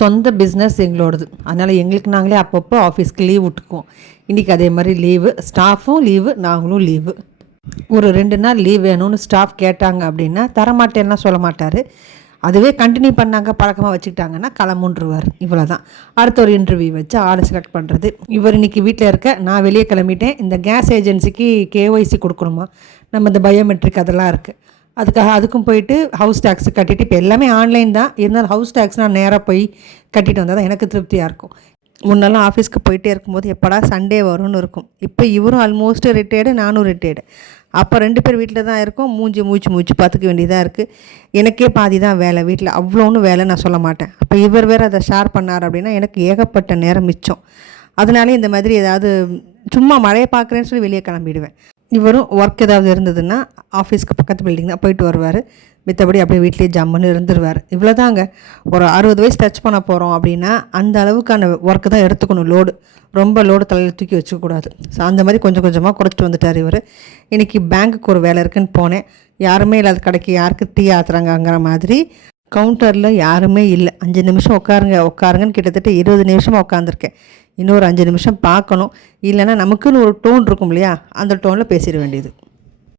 சொந்த பிஸ்னஸ் எங்களோடது. அதனால் எங்களுக்கு நாங்களே அப்பப்போ ஆஃபீஸ்க்கு லீவ் விட்டுக்குவோம். இன்றைக்கி அதே மாதிரி லீவு, ஸ்டாஃபும் லீவு, நாங்களும் லீவு. ஒரு 2 நாள் லீவ் வேணும்னு ஸ்டாஃப் கேட்டாங்க அப்படின்னா தரமாட்டேன்னா சொல்ல மாட்டார். அதுவே கண்டினியூ பண்ணாங்க, பழக்கமாக வச்சுக்கிட்டாங்கன்னா கிளம்புன்றுவார். இவ்வளோ தான். அடுத்த ஒரு இன்டர்வியூ வச்சு ஆர்டர் செலக்ட் பண்ணுறது. இவர் இன்றைக்கி வீட்டில் இருக்க, நான் வெளியே கிளம்பிட்டேன். இந்த கேஸ் ஏஜென்சிக்கு KYC கொடுக்கணுமா, நம்ம இந்த பயோமெட்ரிக் அதெல்லாம் இருக்குது. அதுக்கும் போயிட்டு ஹவுஸ் டேக்ஸ் கட்டிட்டு, இப்போ எல்லாமே ஆன்லைன் தான் இருந்தாலும் ஹவுஸ் டேக்ஸ் நான் நேராக போய் கட்டிட்டு வந்தால் தான் எனக்கு திருப்தியாக இருக்கும். முன்னெல்லாம் ஆஃபீஸ்க்கு போயிட்டே இருக்கும்போது எப்படா சண்டே வரும்னு இருக்கும். இப்போ இவரும் ஆல்மோஸ்ட் ரிட்டையர்டு, நானும் ரிட்டையர்டு. அப்போ 2 பேர் வீட்டில் தான் இருக்கோம். மூச்சு பார்த்துக்க வேண்டியதாக இருக்குது. எனக்கே பாதி தான் வேலை வீட்டில், அவ்வளோன்னு வேலை நான் சொல்ல மாட்டேன். அப்போ இவர் வேறு அதை ஷேர் பண்ணார் அப்படின்னா எனக்கு ஏகப்பட்ட நேரம் மிச்சம். அதனாலே இந்த மாதிரி ஏதாவது சும்மா மழையை பார்க்குறேன்னு சொல்லி வெளியே கிளம்பிடுவேன். இவரும் ஒர்க் ஏதாவது இருந்ததுன்னா ஆஃபீஸ்க்கு பக்கத்து பில்டிங் தான் போயிட்டு வருவார். மித்தபடி அப்படியே வீட்லேயே ஜம்முன்னு இருந்துருவார். இவ்வளோ தாங்க. ஒரு 60 வயசு டச் பண்ண போகிறோம் அப்படின்னா அந்த அளவுக்கான ஒர்க்கு தான் எடுத்துக்கணும். லோடு ரொம்ப லோடு தலையில் தூக்கி வச்சுக்கூடாது. ஸோ அந்த மாதிரி கொஞ்சம் கொஞ்சமாக குறைச்சிட்டு வந்துட்டார் இவர். இன்றைக்கி பேங்க்குக்கு ஒரு வேலை இருக்குதுன்னு போனேன். யாருமே இல்லாத கடைக்கு யாருக்கு டீ ஆத்துறாங்கங்கிற மாதிரி கவுண்டரில் யாருமே இல்லை. 5 நிமிஷம் உட்காருங்கன்னு கிட்டத்தட்ட 20 நிமிஷமாக உட்காந்துருக்கேன். இன்னொரு 5 நிமிஷம் பார்க்கணும். இல்லைன்னா நமக்குன்னு ஒரு டோன் இருக்கும் இல்லையா, அந்த டோனில் பேசிட வேண்டியது.